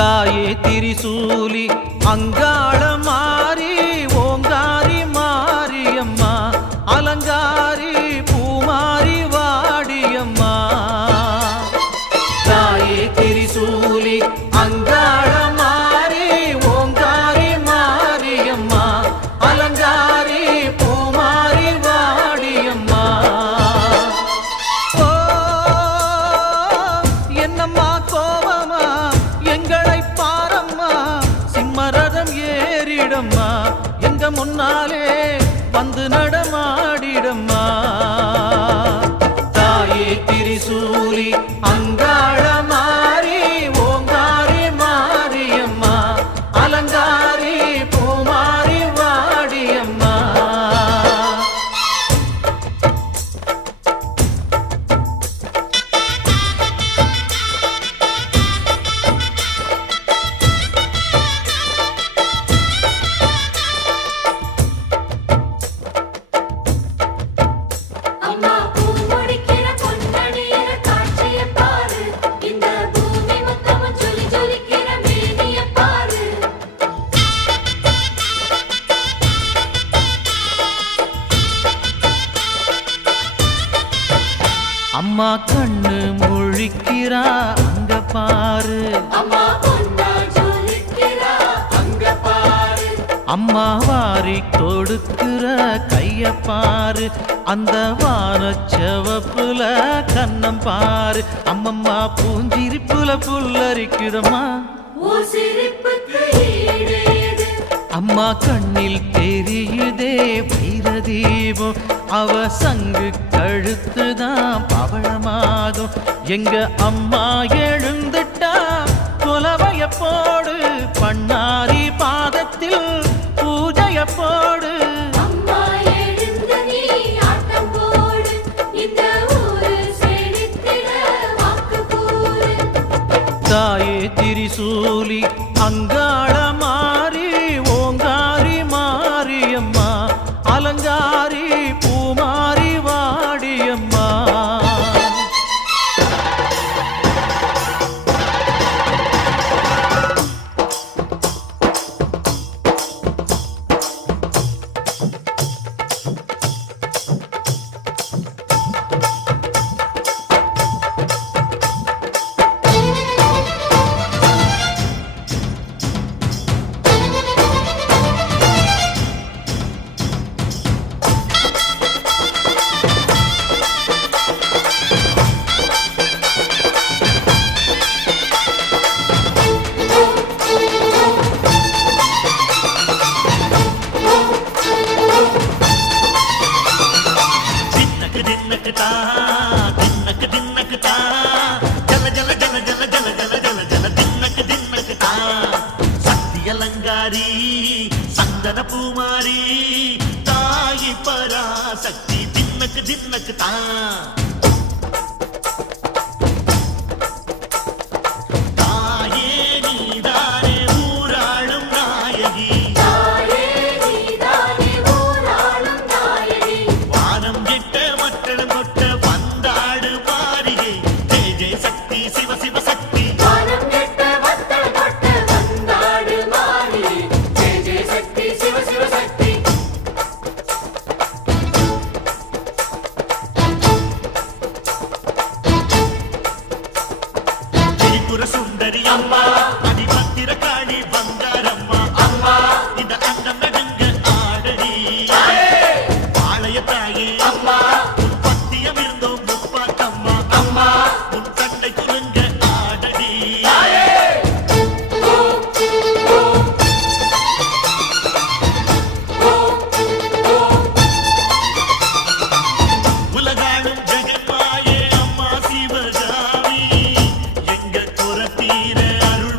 தாயே திரிசூலி அங்காள மாறி ஓங்காரி மாரியம்மா அலங்காரி பூமாரி வாடியம்மா தாயே திரிசூலி அங்காள மாறி ஓங்காரி மாரியம்மா அலங்காரி பூமாரி வாடியம்மா ஓ என்னம்மா கோவமா எங்களை பாரம்மா சிம்மரதம் ஏறிடம்மா எங்க முன்னாலே வந்து நடமாடிடம்மா தாயே திரிசூலி அங்காள மாறி ஓங்காரி மாரியம்மா அலங்காரி பூமாரி வாடியம்மா அம்மா பூமுடிக்கிற பொன்னணியிற காட்சிய பாரு இந்த பூமி மொத்தமும் ஜொலி ஜொலிக்கிற மேனிய பாரு அம்மா கண்ணு முழிக்கிறா அங்க பாரு அம்மா பொன்னா ஜொலிக்கிறா அங்க பாரு அம்மா வாரி கொடுக்கிற கைய பாரு அந்த வானச்சவப்புல கண்ணம் பாரு அம்மம்மா பூஞ்சிரிப்புல புல்லரிக்குதம்மா ஓ சிரிப்புக்கு ஈடேது அம்மா கண்ணில் தெரியுதே வைரதீபம் அவ சங்கு கழுத்துதான் பவளமாகும் எங்க அம்மா எழுந்துட்டா குலவைய போடு பண்ணாரி பாதத்தில் பூஜைய போடு அம்மா எழுந்து நீ ஆட்டம் போடு இந்த ஊரு செழித்திட வாக்கு கூறு தாயே திரிசூலி அங்காள மாறி ஓங்காரி மாரியம்மா அலங்காரி பூமாரி வாடியம்மா அலங்காரி சந்தன பூமாரி தாயி பராசக்தி தின்னக்கு தின்னக்கு தான் தாயே நீதானே ஊராளும் நாயகி தாயே நீதானே ஊராளும் நாயகி வானம் கெட்ட மக்களும் கொட்ட வந்தாடு மாறிகை ஜெய ஜெய சக்தி சிவ சிவ சக்தி வானம் கெட்ட வத்தல் கொட்ட வந்தாடு மாறி ஜெய ஜெய சக்தி சிவ சிவ சக்தி திரிபுர சுந்தரி அம்மா அதிபத்திர காளி பங்காரம்மா அம்மா இந்த அண்டம் நடுங்க ஆடடி ஆலய தாயே அம்மா உன் பத்தியம் இருந்தோம் முப்பாட்டம்மா அம்மா உன் கண்ணை குலுங்க ஆடடி உலகாளும் ஜெகன்மாயே அம்மா சிவகாமி எங்க துரத்தீர அருள்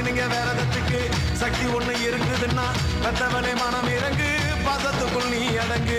மாட்டினுங்க வேறதத்துக்கு சக்தி ஒண்ணு இருக்குதுன்னா பெத்தவனே மனம் இறங்கு பாசத்துக்குள் நீ அடங்கு